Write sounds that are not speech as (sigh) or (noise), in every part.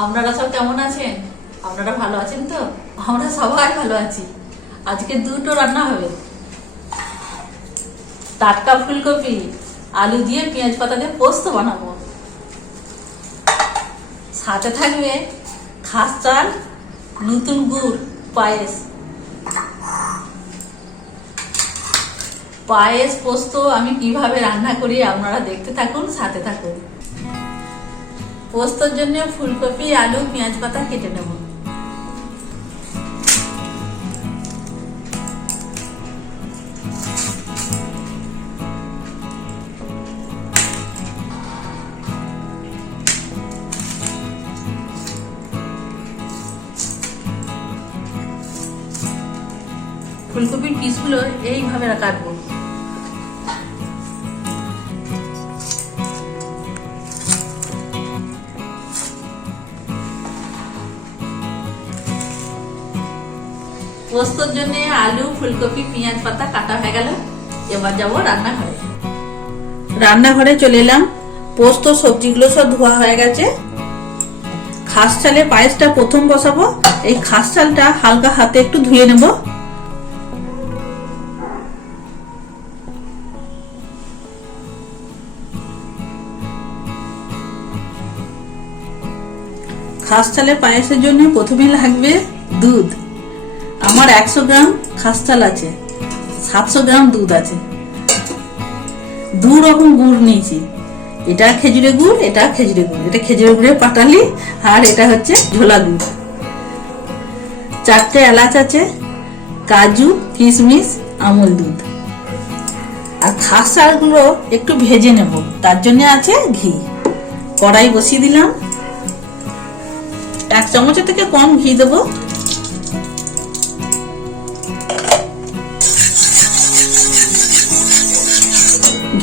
আপনারা সব কেমন আছেন? আপনারা ভালো আছেন তো? আমরা সবাই ভালো আছি। আজকে দুটো রান্না হবে। টাটকা ফুলকপি, আলু দিয়ে পেঁয়াজ পাতা দিয়ে পোস্ত বানাবো। সাথে থাকবে খাস চাল, নতুন গুড়, পায়েস। পায়েস, পোস্ত আমি কীভাবে রান্না করি আপনারা দেখতে থাকুন, সাথে থাকুন। পোস্তর জন্য ফুলকপি আলু পেঁয়াজ পাতা কেটে নেব। ফুলকপির পিসগুলো এইভাবে কাটবো পোস্তর জন্য আলু, ফুলকপি, পেঁয়াজ পাতা কাটা হয়ে গেল। এবার যাব রান্নাঘরে। রান্নাঘরে চলে এলাম। পোস্ত, সবজিগুলো সব ধোয়া হয়ে গেছে। খাস চালে পায়েসটা প্রথম বসাবো। এই খাস চালটা হালকা হাতে একটু ধুয়ে নেব। খাস চালের পায়েসের জন্য প্রথমে লাগবে দুধ। আমার একশো গ্রাম খাস চাল আছে, সাতশো গ্রাম দুধ আছে। দু রকম গুড় নিয়েছি। এটা খেজুরে গুড়, এটা খেজুরে গুড়। এটা খেজুরে গুড়ের পাটালি আর এটা হচ্ছে ঝোলা গুড়। চারটে এলাচ আছে, কাজু, কিশমিশ, আমল দুধ। আর খাস চালগুলো একটু ভেজে নেব, তার জন্য আছে ঘি। কড়াই বসিয়ে দিলাম। এক চামচের থেকে কম ঘি দেবো।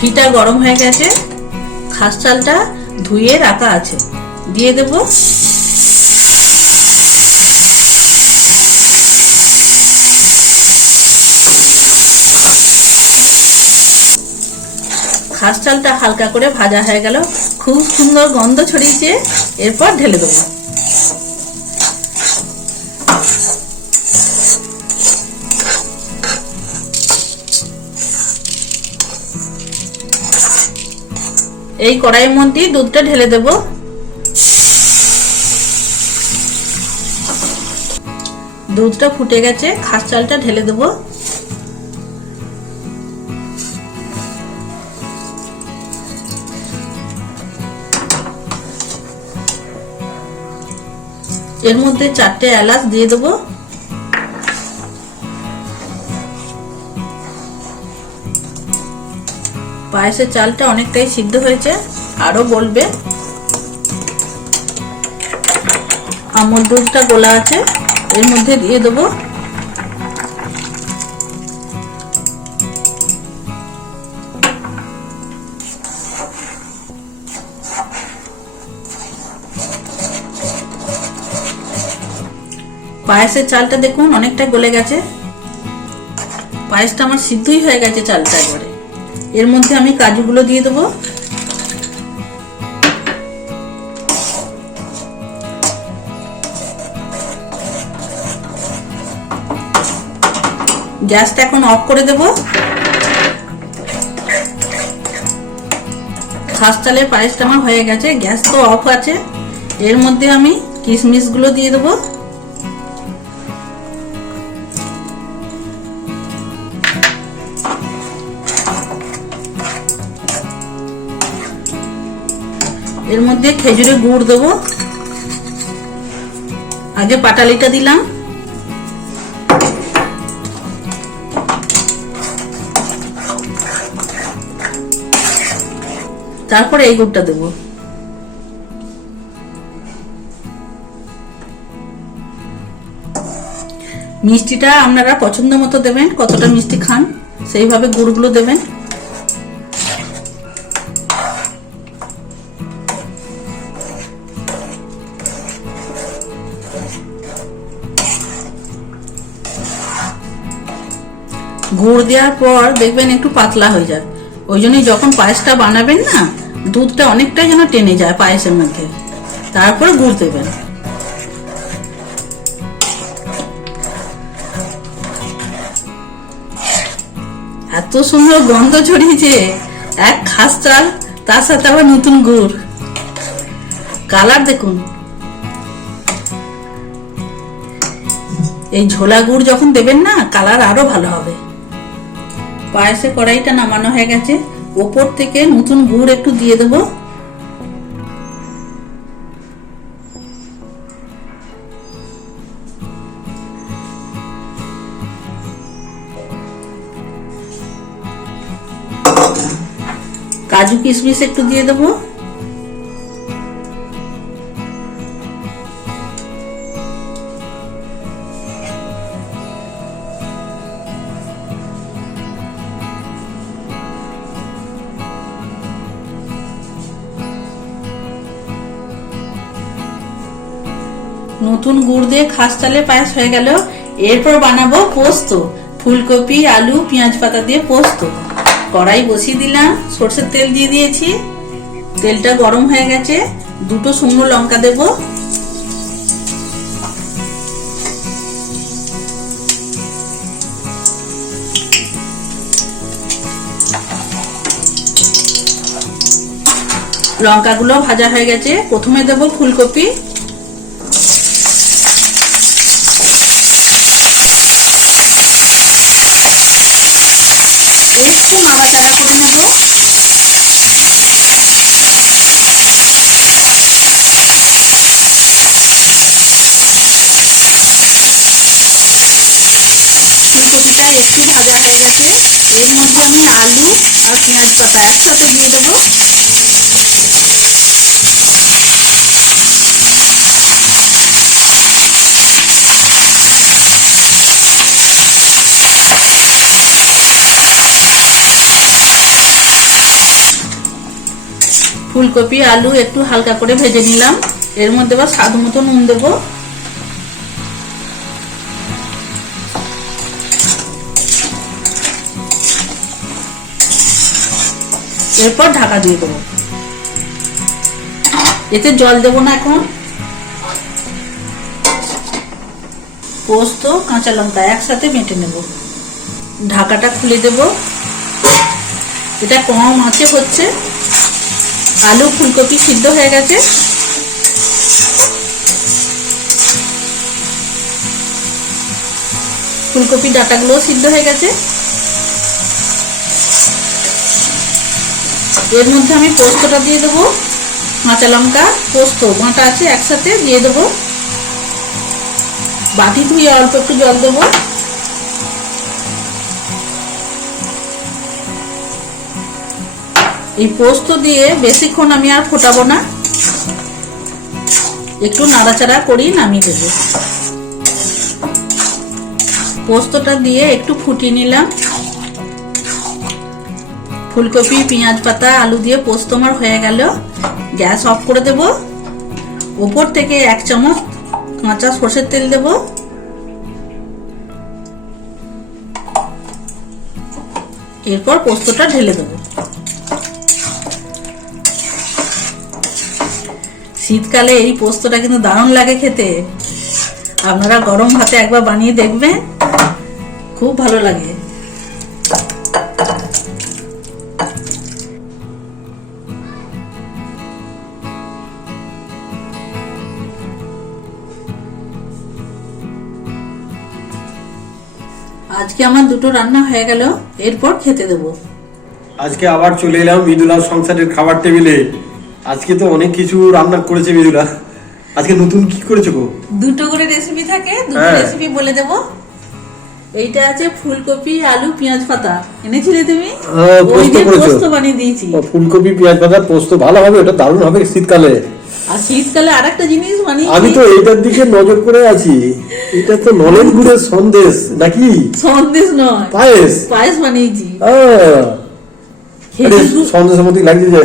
ঘিটা গরম হয়ে গেছে। খাস চালটা ধুয়ে রাখা আছে। দিয়ে দেব। খাস চালটা হালকা করে ভাজা হয়ে গেল। খুব সুন্দর গন্ধ ছড়িয়েছে। এরপর ঢেলে দেবো। এই কড়াইয়ের মধ্যে দুধটা ঢেলে দেব। দুধটা ফুটে গেছে, খাস চালটা ঢেলে দেব। এর মধ্যে চারটে এলাচ দিয়ে দেবো। পায়েসের চালটা অনেকটাই সিদ্ধ হয়েছে আরও বলবে। আমল দুধটা গোলা আছে, এর মধ্যে দিয়ে দেবো। পায়েসের চালটা দেখুন, অনেকটা গলে গেছে। পায়েসটা আমার সিদ্ধই হয়ে গেছে চালটা একবারে এর মধ্যে আমি কাজুগুলো দিয়ে দেবো। গ্যাসটা এখন অফ করে দেব। খাস চালের পায়েসটা আমার হয়ে গেছে, গ্যাস তো অফ আছে। এর মধ্যে আমি কিশমিশগুলো দিয়ে দেবো। এর মধ্যে খেজুরে গুড় দেবো। আগে পাটালিটা দিলাম। তারপরে এই গুড়টা দেবো। মিষ্টিটা আপনারা পছন্দ মতো দেবেন, কতটা মিষ্টি খান, সেইভাবে গুড়গুলো দেবেন। গুড় দেওয়ার পর দেখবেন একটু পাতলা হয়ে যায়। ওই জন্যই যখন পায়েসটা বানাবেন না, দুধটা অনেকটা যেন টেনে যায় পায়েসের মধ্যে। তারপর গুড় দেবেন। এত সুন্দর গন্ধ ছড়িয়েছে, এক খাস চাল, তার সাথে আবার নতুন গুড়। কালার দেখুন। এই ঝোলা গুড় যখন দেবেন না, কালার আরও ভালো হবে। পায়েসে কড়াইটা নামানো হয়ে গেছে। ওপর থেকে নতুন গুড় একটু দিয়ে দেব। কাজু কিশমিশ একটু দিয়ে দেবো। গুড় দিয়ে খাস চালের পায়েস হয়ে গেল। এরপর বানাবো পোস্ত। ফুলকপি, আলু, পেঁয়াজ পাতা দিয়ে পোস্ত। কড়াই বসিয়ে দিলাম, সর্ষের তেল দিয়ে দিয়েছি। তেলটা গরম হয়ে গেছে। দুটো শুকনো লঙ্কা দেব। লঙ্কাগুলো ভাজা হয়ে গেছে। প্রথমে দেব ফুলকপি। একটু নাড়াচাড়া করে নেব ফুলকপিটা একটু ভাজা হয়ে গেছে। এর মধ্যে আমি আলু আর পেঁয়াজ পাতা একসাথে দিয়ে দেবো। ফুলকপি, আলু একটু হালকা করে ভেজে নিলাম। এর মধ্যে আবার স্বাদ মতো নুন দেবো। এরপর ঢাকা দিয়ে দেবো। এতে জল দেবো না এখন। পোস্ত, কাঁচা লঙ্কা একসাথে মেটে নেব। ঢাকাটা খুলে দেব। এটা কম আঁচে হচ্ছে। আলু ফুলকপি সিদ্ধ হয়ে গেছে। ফুলকপি ডাটাগুলো সিদ্ধ হয়ে গেছে। এর মধ্যে আমি পোস্তটা দিয়ে দেবো, কাঁচা লঙ্কা, পোস্ত, বাটা আছে একসাথে দিয়ে দেবো। বাটি ধুয়ে অল্প একটু জল দেবো। এই পোস্ত দিয়ে বেশিক্ষণ আমি আর ফোটাবো না। একটু নাড়াচাড়া করি, নামিয়ে দেব। পোস্তটা দিয়ে একটু ফুটিয়ে নিলাম। ফুলকপি, পেঁয়াজ পাতা, আলু দিয়ে পোস্ত আমার হয়ে গেল। গ্যাস অফ করে দেব। ওপর থেকে এক চামচ কাঁচা সর্ষের তেল দেব। এরপর পোস্তটা ঢেলে দেবো। শীতকালে এই পোস্তটা কিন্তু দারুণ লাগে খেতে। আপনারা গরম ভাতে একবার বানিয়ে দেখবেন। খুব ভালো লাগে। আজকে আমার দুটো রান্না হয়ে গেল, এরপর খেতে দেবো। আজকে আবার চলে এলাম মৃদুলার সংসারের খাবার টেবিলে। আজকে তো অনেক কিছু রান্না করেছে মৃদুলা আজকে নতুন কি করেছ গো? দুটো করে রেসিপি থাকে দুটো হ্যাঁ। রেসিপি বলে দেব। এইটা আছে ফুলকপি আলু পেঁয়াজ পাতা। এনেছিলে তুমি? হ্যাঁ, পোস্ত করেছ। পোস্ত বানিয়ে দিয়েছি। ফুলকপি পেঁয়াজ পাতা পোস্ত ভালো হবে ওটা দারুণ হবে শীতকালে। আর শীতকালে আরেকটা জিনিস বানিয়েছি আমি তো এইটার দিকে নজর করে আছি। এটা তো নলেন গুড়ের সন্দেশ নাকি? সন্দেশ নয়। পায়েস। পায়েস বানিয়েছি। গুড় সন্দেশের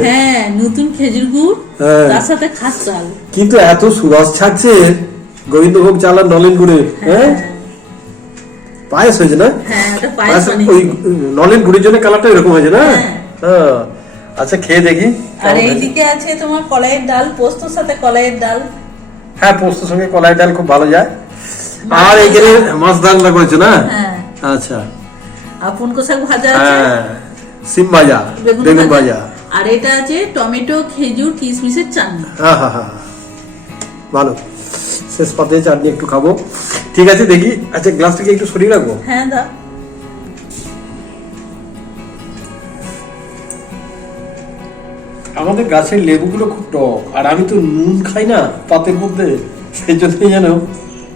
হ্যাঁ নতুন খেজুর গুড় হ্যাঁ। তার সাথে খাস চাল কিন্তু এত সুরস ছাড়ছে গোবিন্দভোগ চাল আর নলেন গুড়ে হ্যাঁ। পায়েস হয়েছে না? পায়েস ওই নলেন গুড়ের জন্য কালারটা এরকম হয়েছে না? হ্যাঁ। আচ্ছা খেয়ে দেখি আর এইদিকে আছে তোমার কলাইয়ের ডাল পোস্তর সাথে কলাইয়ের ডাল। হ্যাঁ পোস্তর সঙ্গে কলাই ডাল খুব ভালো যায়। আর এখানে মাছ ডালটা করেছে না? আচ্ছা। আর পুনকো শাক ভাজা আছে। হ্যাঁ। সিম ভাজা বেগুন ভাজা। আর এটা আছে টমেটো খেজুর কিশমিশের চাটনি। হ্যাঁ হ্যাঁ হ্যাঁ ভালো। শেষ পাতে চাটনি একটু খাব। ঠিক আছে দেখি। আচ্ছা গ্লাসটাকে একটু সরিয়ে রাখব? হ্যাঁ দা আমাদের গাছের লেবুগুলো খুব টক আর আমি তো নুন খাই না পাতের মধ্যে সেই জন্যই যেন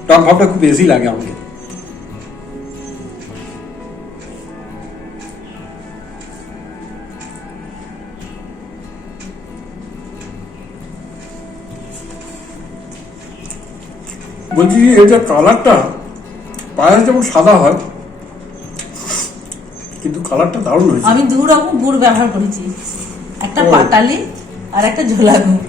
টক ভাবটা খুব বেশি লাগে আমাকে। বলছি যে কালারটা পায়েস যেমন সাদা হয় কিন্তু কালারটা দারুণ হয়েছে। আমি দু রকম গুড় ব্যবহার করেছি। একটা পাতালি পাটালি আর একটা ঝোলা গুড়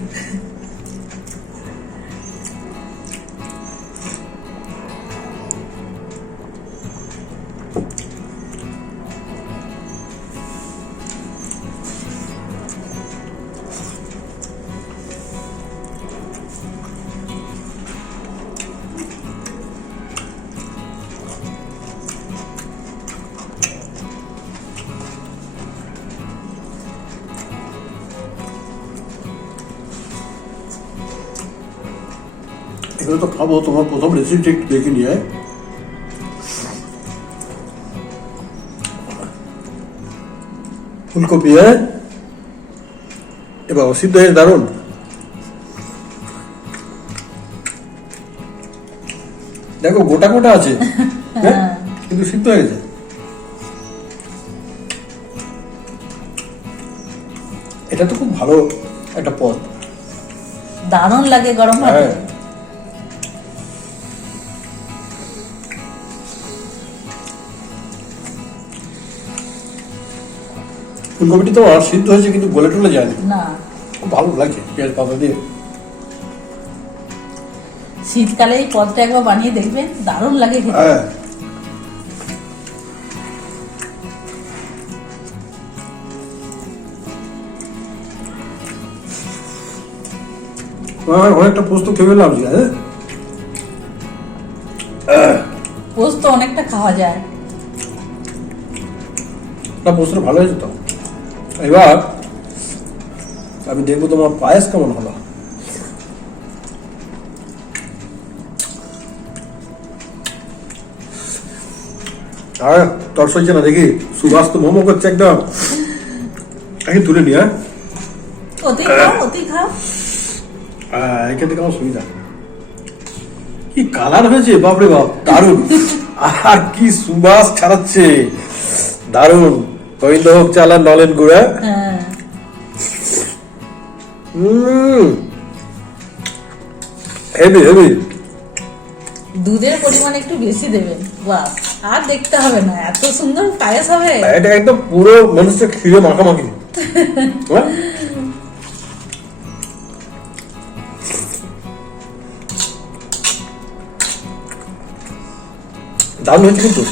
এগুলো তো খাব তোমার প্রথম রেসিপিটা একটু দেখে নিয়ে। ফুলকপি হ্যাঁ? এবার সিদ্ধ হয়ে দারুণ। দেখো গোটা গোটা আছে (laughs) হ্যাঁ? কিন্তু সিদ্ধ হয়ে গেছে এটা তো খুব ভালো একটা পদ। দারুণ লাগে গরম ভাতে। ফুলকপিটি তো আর সিদ্ধ হয়েছে কিন্তু গলে টলে যায়নি। না। খুব ভালো লাগে পেঁয়াজ পাতা দিয়ে। শীতকালে এই পদটা একবার বানিয়ে দেখবেন দারুণ লাগে খেতে। হ্যাঁ। অনেকটা পোস্ত খেয়ে ফেললাম আজকে, হ্যাঁ? পোস্ত অনেকটা খাওয়া যায়। না পোস্তটা ভালো হয়েছে তো। এবার আমি দেখব তোমার পায়েস কেমন হলো। আর তোর সইছে না দেখি। সুভাষ তো মোমো করছে একদম। এখন তুলে নি হ্যাঁ? অতি খাও অতি খাও। এখান থেকে আমার সুবিধা। কি কালার হয়েছে বাপরে বাপ দারুণ। (laughs) আর কি সুবাস ছাড়াচ্ছে। দারুণ। গোবিন্দ হোক চালা নলেন গুড়া। হ্যাঁ। Heavy heavy. দুধের পরিমাণ একটু বেশি দেবেন। বাহ আর দেখতে হবে না এত সুন্দর পায়েস হবে। এটা একদম পুরো মানুষের ক্ষীরে মাখামাখি? দারুণ হয়েছে কিন্তু।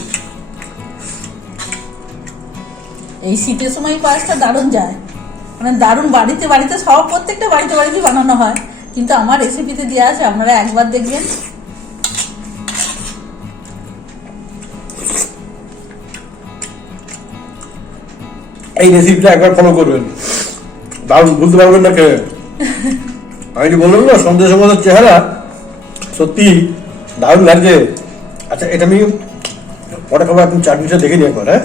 এই শীতের সময় পায়েসটা দারুণ যায়। মানে দারুণ বাড়িতে বাড়িতে সব প্রত্যেকটা বাড়িতে বাড়িতে বানানো হয়। কিন্তু আমার রেসিপিতে দেওয়া আছে আপনারা একবার দেখবেন। এই রেসিপিটা একবার ফলো করবেন। দারুণ ভুলতে পারবেন না কে (laughs) আমি যে বললাম না সন্দেশ সমাজের চেহারা সত্যি দারুণ লাগছে। আচ্ছা এটা আমি পরে খাবার আপনি চাটনিটা দেখে নিয়ে একবার হ্যাঁ?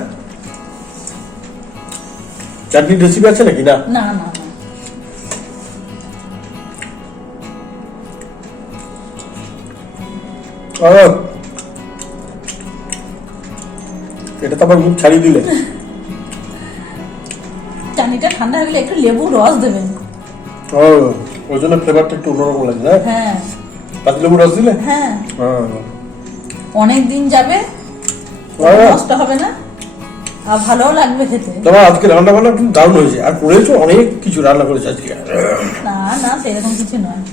চাটনির রেসিপি আছে নাকি? না। না না এটা তো আবার মুখ ছাড়িয়ে দিলে। চাটনিটা ঠান্ডা হয়ে গেলে একটু লেবু রস দেবেন। ও ওই জন্য ফ্লেভারটা একটু অন্যরকম লাগে না? হ্যাঁ। পাতিলেবু রস দিলে? হ্যাঁ। অনেক দিন যাবে। নষ্ট হবে না। ভালোও লাগবে খেতে। তোমার আজকে রান্না বান্না কিন্তু দারুণ হয়েছে। আর করেছ অনেক কিছু রান্না করেছে আজকে। না না সেরকম কিছু নয়।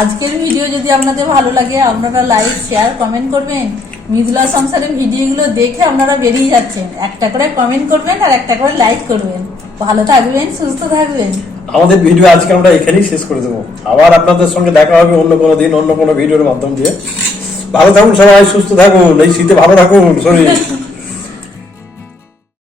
আজকের ভিডিও যদি আপনাদের ভালো লাগে আপনারা লাইক শেয়ার কমেন্ট করবেন। মিদুলা সংসারের ভিডিওগুলো দেখে আপনারা বেরিয়ে যাচ্ছেন। একটা করে কমেন্ট করবেন আর একটা করে লাইক করবেন। ভালো থাকবেন সুস্থ থাকবেন। আমাদের ভিডিও আজকে আমরা এখানেই শেষ করে দেবো। আবার আপনাদের সঙ্গে দেখা হবে অন্য কোনো দিন অন্য কোনো ভিডিওর মাধ্যম দিয়ে। ভালো থাকুন সবাই সুস্থ থাকুন। এই শীতে ভালো থাকুন শরীর।